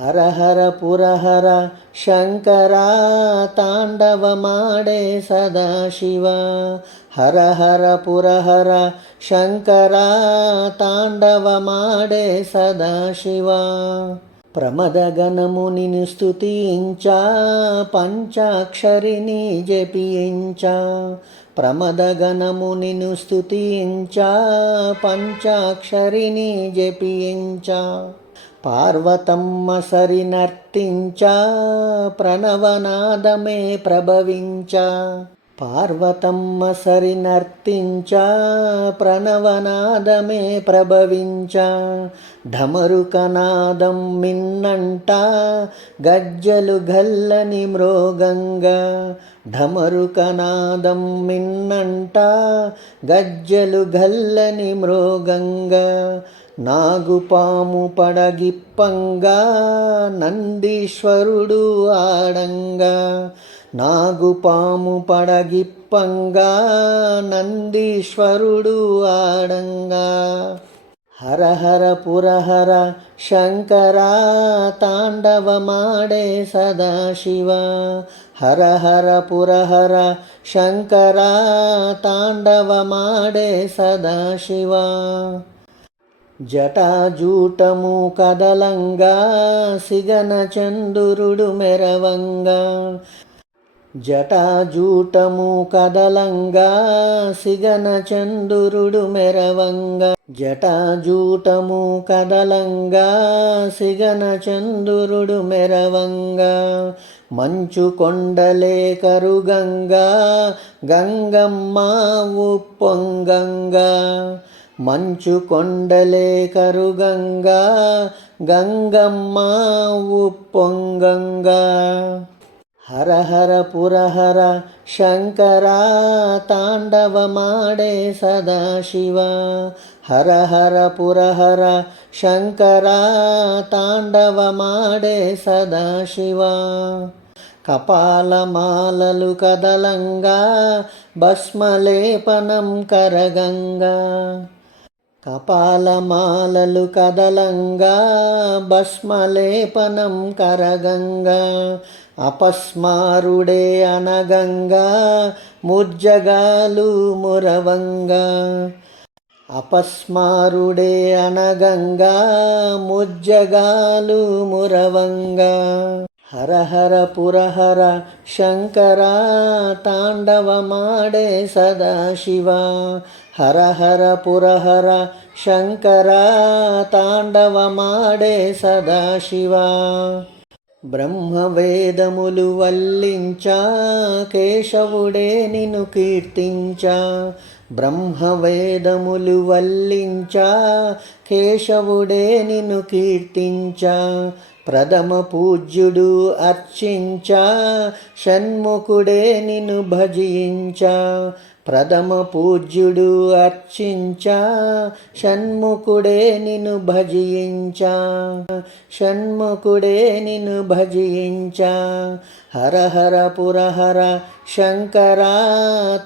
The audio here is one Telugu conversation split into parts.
ಹರ ಹರ ಪುರಹರ ಶಂಕರ ತಾಂಡವಮಾಡೆ ಸದಾಶಿವ. ಹರ ಹರ ಪುರಹರ ಶಂಕರ ತಾಂಡವಮಾಡೆ సదాశివ. ప్రమదగణము నిన్ను స్తుతించా పంచాక్షరిని జపించా. ప్రమదగణము నిన్ను స్తుతించా పంచాక్షరిని జపించా. పార్వతమ్మ సరి నర్తించా ప్రణవనాదమే ప్రభవించా. పార్వతమ్మ సరి నర్తించా ప్రణవనాదమే ప్రభవించా. ఢమరుకనాదం మిన్నంట గజ్జలు గల్లని మృగంగా. ఢమరుకనాదం మిన్నంట గజ్జలు గల్లని మృగంగా. నాగుపాము పడగిప్పంగా నందీశ్వరుడు ఆడంగా. నాగుపాము పడగిప్పంగా నందీశ్వరుడు ఆడంగా. హర హర పురహర శంకర తాండవమాడే సదాశివ. హర హర పురహర శంకర తాండవమాడే సదాశివ. జటాజూటము కదలంగా సిగన చంద్రుడు మెరవంగా. జటాజూటము కదలంగా సిగన చంద్రుడు మెరవంగా. జటాజూటము కదలంగా సిగన చంద్రుడు మెరవంగా. మంచు కొండలే కరుగంగా గంగమ్మ ఉప్పొంగంగా. మంచు కొండలే కరుగంగా గంగమ్మ ఉప్పొంగంగా. హర హర పురహర శంకర తాండవమాడే సదాశివ. హర హర పురహర శంకర తాండవమాడే సదాశివ. కపాలమాలలు కదలంగా భస్మలేపనం కరగంగా. కపాలమాలలు కదలంగా భస్మలేపనం కరగంగా. అపస్మారుడే అనగంగా ముజ్జగాలు మురవంగా. అపస్మారుడే అనగంగా ముజ్జగాలు మురవంగా. హర హర పురహర శంకర తాండవమాడే సదాశివ. హర హర పురహర శంకర తాండవమాడే సదాశివ. బ్రహ్మవేదములు వల్లించా కేశవుడే నిన్ను కీర్తించా. బ్రహ్మవేదములు వల్లించా కేశవుడే నిన్ను కీర్తించా. ప్రథమ పూజ్యుడు అర్చించా షణ్ముఖుడే నిన్ను భజించా. ప్రథమ పూజ్యుడు అర్చించా షణ్ముఖుడే నిన్ను భజించా. షణ్ముఖుడే నిన్ను భజించా. హర హర పురహర శంకర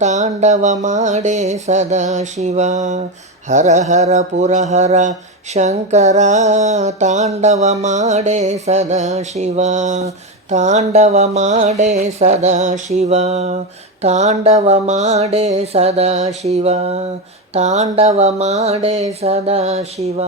తాండవమాడే సదాశివ. హర హర పురహర శంకర తాండవమాడే సదాశివ. తాండవమాడే సదాశివ. తాండవమాడే సదాశివ. తాండవమాడే సదాశివ.